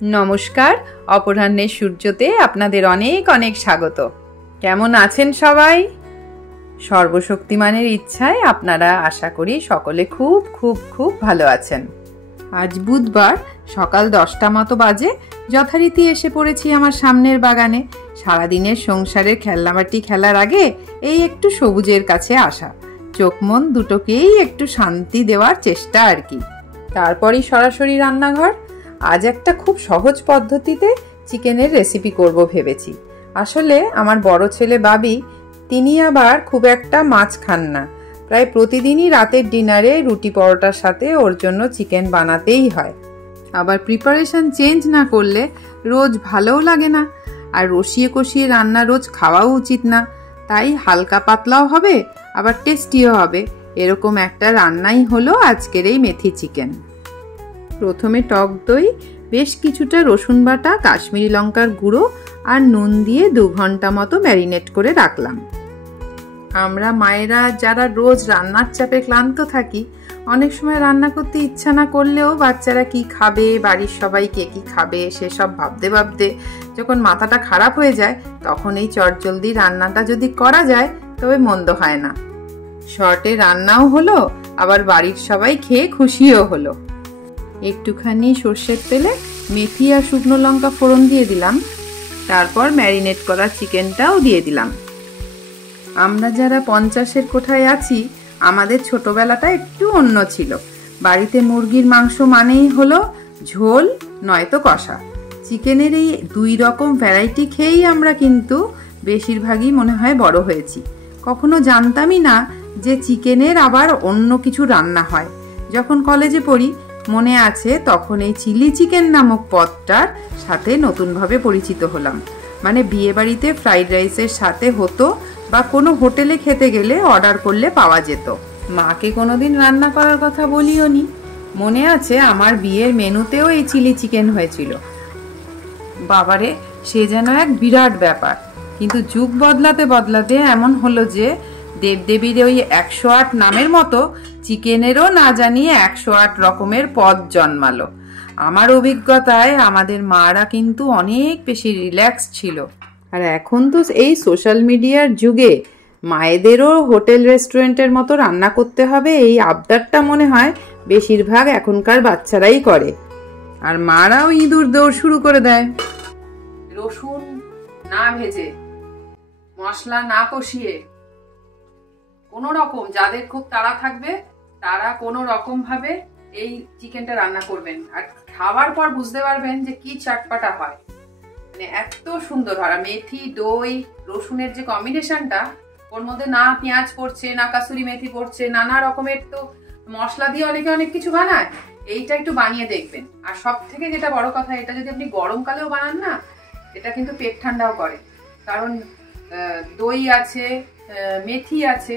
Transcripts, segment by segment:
নমস্কার, অপরাহ্নের সূর্যতে আপনাদের অনেক অনেক স্বাগত। কেমন আছেন সবাই? সর্বশক্তিমানের ইচ্ছায় আপনারা আশা করি সকলে খুব খুব খুব ভালো আছেন। আজ বুধবার সকাল 10টা মতো বাজে, যথারীতি এসে পড়েছি আমার সামনের বাগানে। সারাদিনের সংসারের খেলনাবাটি খেলার আগে এই একটু সবুজের কাছে আসা, চোখ মন দুটোকেই একটু শান্তি দেওয়ার চেষ্টা আর কি। তারপরই সরাসরি রান্নাঘর। আজ একটা খুব সহজ পদ্ধতিতে চিকেনের রেসিপি করব ভেবেছি। আসলে আমার বড় ছেলে বাবি, তিনি আবার খুব একটা মাছ খান না। প্রায় প্রতিদিনই রাতের ডিনারে রুটি পরোটার সাথে ওর জন্য চিকেন বানাতেই হয়। আবার প্রিপারেশন চেঞ্জ না করলে রোজ ভালোও লাগে না, আর রসিয়ে কষিয়ে রান্না রোজ খাওয়াও উচিত না। তাই হালকা পাতলাও হবে, আবার টেস্টিও হবে, এরকম একটা রান্নাই হলো আজকের এই মেথি চিকেন। প্রথমে টক দই, বেশ কিছুটা রসুন বাটা, কাশ্মীরি লঙ্কার গুঁড়ো আর নুন দিয়ে 2 ঘন্টা মতো ম্যারিনেট করে রাখলাম। আমরা মায়েরা যারা রোজ রান্নার চাপে ক্লান্ত থাকি, অনেক সময় রান্না করতে ইচ্ছা না করলেও বাচ্চারা কি খাবে, বাড়ির সবাই কে কি খাবে সেসব ভাবতে ভাবতে যখন মাথাটা খারাপ হয়ে যায়, তখন এই চটজলদি রান্নাটা যদি করা যায় তবে মন্দ হয় না। শর্টে রান্নাও হলো, আবার বাড়ির সবাই খেয়ে খুশিও হলো। একটুখানি সর্ষের তেলে মেথি আর শুকনো লঙ্কা ফোড়ন দিয়ে দিলাম, তারপর ম্যারিনেট করা চিকেনটাও দিয়ে দিলাম। আমরা যারা 50-এর কোঠায় আছি, আমাদের ছোটবেলাটা একটু অন্য ছিল। বাড়িতে মুরগির মাংস মানেই হলো ঝোল নয়তো কষা। চিকেনের এই 2 রকম ভ্যারাইটি খেয়েই আমরা কিন্তু বেশিরভাগই মনে হয় বড় হয়েছি। কখনো জানতামই না যে চিকেনের আবার অন্য কিছু রান্না হয়। যখন কলেজে পড়ি, মনে আছে, তখন এই চিলি চিকেন নামক পদটার সাথে নতুনভাবে পরিচিত হলাম। মানে বিয়ে বাড়িতে ফ্রাইড রাইসের সাথে হতো, বা কোনো হোটেলে খেতে গেলে অর্ডার করলে পাওয়া যেত। মাকে কোনোদিন রান্না করার কথা বলিও নি। মনে আছে আমার বিয়ের মেনুতেও এই চিলি চিকেন হয়েছিল। বাবারে, সে যেন এক বিরাট ব্যাপার। কিন্তু যুগ বদলাতে বদলাতে এমন হলো যে দেবদেবীর ওই 108 নামের মতো চিকেনেরও না জানিয়ে 108 রকমের পদ জন্মালো। আমার অভিজ্ঞতায় আমাদের মারা কিন্তু অনেক বেশি রিল্যাক্স ছিল। আর এখন তো এই সোশ্যাল মিডিয়ার যুগে মায়েদেরও হোটেল রেস্টুরেন্টের মতো রান্না করতে হবে, এই আবদারটা মনে হয় বেশিরভাগ এখনকার বাচ্চারাই করে। আর মারাও ইঁদুর দৌড় শুরু করে দেয়। রসুন না ভেজে, মশলা না কষিয়ে, কোনো রকম, যাদের খুব তাড়া থাকবে তারা কোনো রকম ভাবে এই চিকেনটা রান্না করবেন, আর খাওয়ার পর বুঝতে পারবেন যে কি চাটপাটা হয়। মানে এত সুন্দর হয়। মেথি, দই, রসুনের যে কম্বিনেশনটা, ওর মধ্যে না পেঁয়াজ পড়ছে, না কাসুরি মেথি পড়ছে, নানা রকমের তো মশলা দিয়ে অনেকে অনেক কিছু বানায়। এইটা একটু বানিয়ে দেখবেন। আর সব থেকে যেটা বড় কথা, এটা যদি আপনি গরমকালেও বানান না, এটা কিন্তু পেট ঠান্ডাও করে। কারণ দই আছে, মেথি আছে,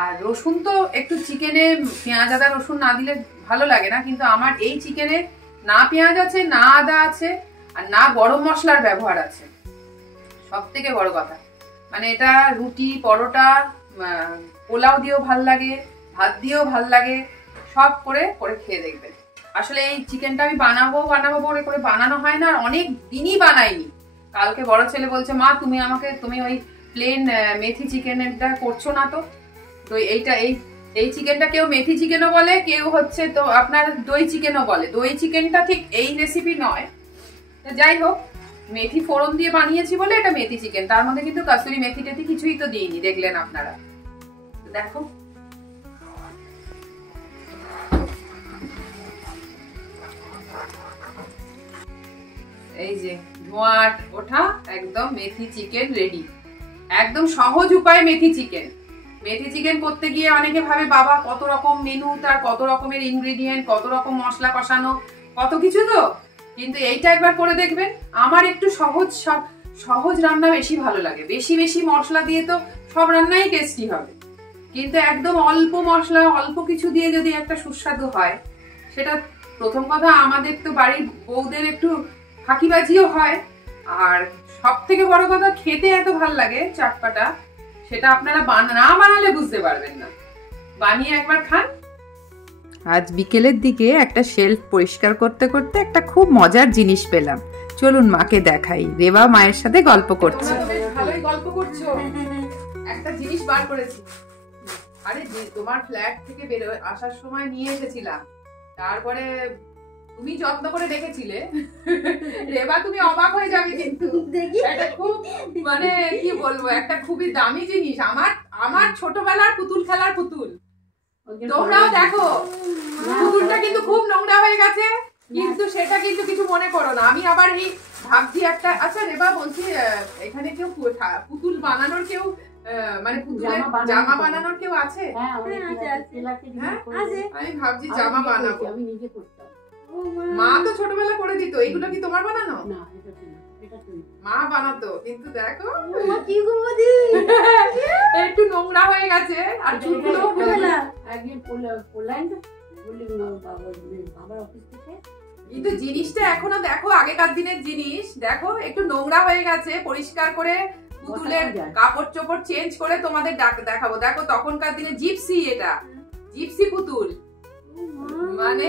আর রসুন তো একটু চিকেনে পেঁয়াজ আদা রসুন না দিলে ভালো লাগে না। কিন্তু আমার এই চিকেনে না পেঁয়াজ আছে, না আদা আছে, আর না গরম মশলার ব্যবহার আছে। সব থেকে বড় কথা, মানে এটা রুটি, পরোটা, পোলাও দিয়েও ভাল লাগে, ভাত দিয়েও ভাল লাগে, সব করে করে খেয়ে দেখবেন। আসলে এই চিকেনটা আমি বানাবো করে বানানো হয় না, আর অনেক দিনই বানাইনি। কালকে বড় ছেলে বলছে, মা তুমি ওই প্লেন মেথি চিকেনটা করছো না তো। তো এই চিকেনটা কেউ মেথি চিকেনও বলে, কেউ হচ্ছে তো আপনার দই চিকেনও বলে। দই চিকেনটা ঠিক এই রেসিপি নয়। যাই হোক, মেথি ফোড়ন দিয়ে বানিয়েছি বলে এটা মেথি চিকেন। তার মধ্যে কিন্তু কাসুরি মেথি টেথি কিছুই তো দিইনি, দেখলেন আপনারা। দেখো, এই যে ধোঁয়া ওঠা একদম মেথি চিকেন রেডি। একদম সহজ উপায়ে মেথি চিকেন। মেথি চিকেন করতে গিয়ে অনেকে ভাবে, বাবা কত রকম মেনু, তার কত রকমের ইনগ্রেডিয়েন্ট, কত রকম মশলা কষানো, কত কিছু তো। কিন্তু এইটা একবার করে দেখবেন। আমার একটু সহজ রান্না বেশি ভালো লাগে। বেশি মশলা দিয়ে তো সব রান্নাই টেস্টি হবে, কিন্তু একদম অল্প মশলা, অল্প কিছু দিয়ে যদি একটা সুস্বাদু হয়, সেটা প্রথম কথা, আমাদের তো বাড়ির বউদের একটু ফাঁকিবাজিও হয়। আর সব থেকে বড় কথা, খেতে এত ভাল লাগে চাটপাটা, সেটা আপনারা না বানালে বুঝতে পারবেন না। বানিয়ে একবার খান। আজ বিকেলের দিকে একটা শেলফ পরিষ্কার করতে করতে একটা খুব মজার জিনিস পেলাম। চলুন মাকে দেখাই। রেবা মায়ের সাথে গল্প করছে। ভালোই গল্প করছো। একটা জিনিস বার করেছি। আরে তোমার ফ্ল্যাট থেকে আসার সময় নিয়ে এসেছিলাম, তারপরে তুমি যত্ন করে রেখেছিলে। রেবা তুমি অবাক হয়ে যাবে কিন্তু। এটা খুব মানে কি বলবো, একটা খুবই দামি জিনিস। আমার ছোটবেলার পুতুল খেলার পুতুল। তোমরাও দেখো, পুতুলটা কিন্তু খুব নোংরা হয়ে গেছে, কিন্তু সেটা কিন্তু কিছু মনে করো না। আমি আবার এই ভাবছি একটা, আচ্ছা রেবা বলছি, এখানে কেউ পুতুল বানানোর কেউ মানে পুতুলের জামা বানানোর কেউ আছে? আমি ভাবছি জামা বানাবো। আমি নিজে করতাম, মা তো ছোটবেলা করে দিত। এগুলো কি তোমার বানানো? না, মা বানাতো, কিন্তু দেখো একটু নোংরা হয়ে গেছে। আর চুলগুলো কিন্তু জিনিসটা এখনো দেখো আগেকার দিনের জিনিস, দেখো একটু নোংরা হয়ে গেছে। পরিষ্কার করে পুতুলের কাপড় চোপড় চেঞ্জ করে তোমাদের দেখাবো। দেখো তখনকার দিনে জিপসি, এটা জিপসি পুতুল, মানে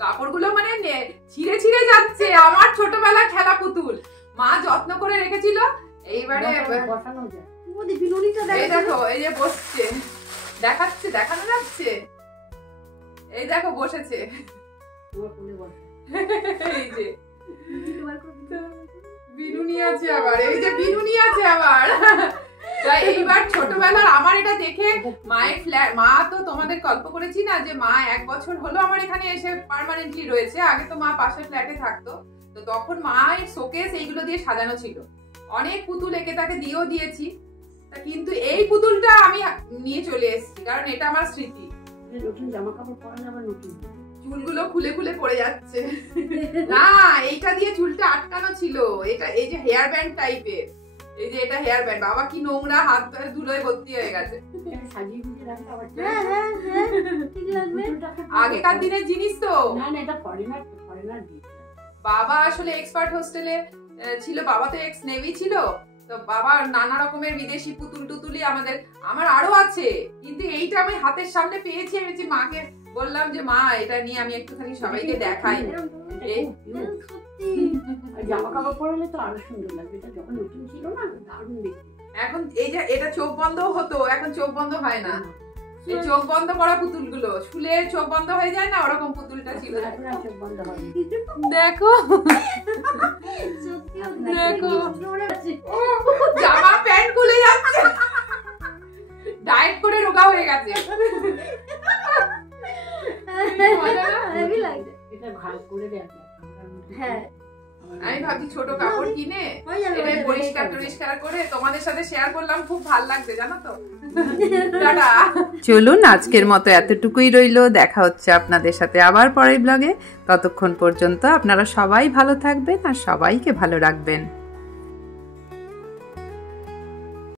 কাপড়গুলো মানে ছিঁড়ে ছিঁড়ে যাচ্ছে। আমার ছোটবেলা খেলা পুতুল মা যত্ন করে রেখেছিল। এইবারে এই দেখো, এই যে বসছে, দেখাচ্ছে, দেখানো যাচ্ছে। এই দেখো বসেছে, এই যে বিনুনি আছে আবার, এই যে বিনুনি আছে আবার। এইবার ছোটবেলার আমার এটা দেখে মায়ের ফ্ল্যাট, মা তো তোমাদের গল্প করেছি না যে মা 1 বছর হলো আমার এখানে এসে পার্মানেন্টলি রয়েছে। আগে তো মা পাশের ফ্ল্যাটে থাকতো, তো তখন মায়ের শোকেস এইগুলো দিয়ে সাজানো ছিল। অনেক পুতুল একে তাকে দিয়েও দিয়েছি, কিন্তু এই পুতুলটা আমি নিয়ে চলে এসেছি, কারণ এটা আমার স্মৃতি। নতুন জামা কাপড় পরে আবার নতুন চুলগুলো খুলে খুলে পড়ে যাচ্ছে। না, এইটা দিয়ে চুলটা আটকানো ছিল। এটা এই যে হেয়ার ব্যান্ড টাইপের, এই যে এটা হেয়ার ব্যান্ড। বাবা কি নোংরা, হাত ধরে ধুলোয় ভর্তি হয়ে গেছে। আগেকার দিনের জিনিস তো। বাবা আসলে এক্সপার্ট হোস্টেলে ছিল, বাবা তো এক্স নেভি ছিল, তো বাবা নানা রকমের বিদেশি পুতুল টুতুলি আমার আরো আছে, কিন্তু এইটা আমি হাতের সামনে পেয়েছি। আমি মাকে বললাম যে মা এটা নিয়ে আমি একটুখানি সবাইকে দেখাই। জামা কাপড় পরলে তো আরো সুন্দর লাগবে, এটা যখন নতুন ছিল না দারুণ দেখতে। এখন এই যে এটা চোখ বন্ধ হতো, এখন চোখ বন্ধ হয় না। এই চোখ বন্ধ করা পুতুলগুলো, শুলে চোখ বন্ধ হয়ে যায় না, ওরকম পুতুলটা ছিল। চোখ বন্ধ হয়, দেখো দেখো জামা প্যান্ট খুলে যাচ্ছে, ডায়েট করে রোগা হয়ে গেছে। আমি ভাবছি ছোট কাপড় কিনে পরিষ্কার টরিষ্কার করে তোমাদের সাথে শেয়ার করলাম, খুব ভালো লাগছে জানো তো। চলুন আজকের মতো এতটুকুই রইলো। দেখা হচ্ছে আপনাদের সাথে আবার পরের ব্লগে। ততক্ষণ পর্যন্ত আপনারা সবাই ভালো থাকবেন আর সবাইকে ভালো রাখবেন।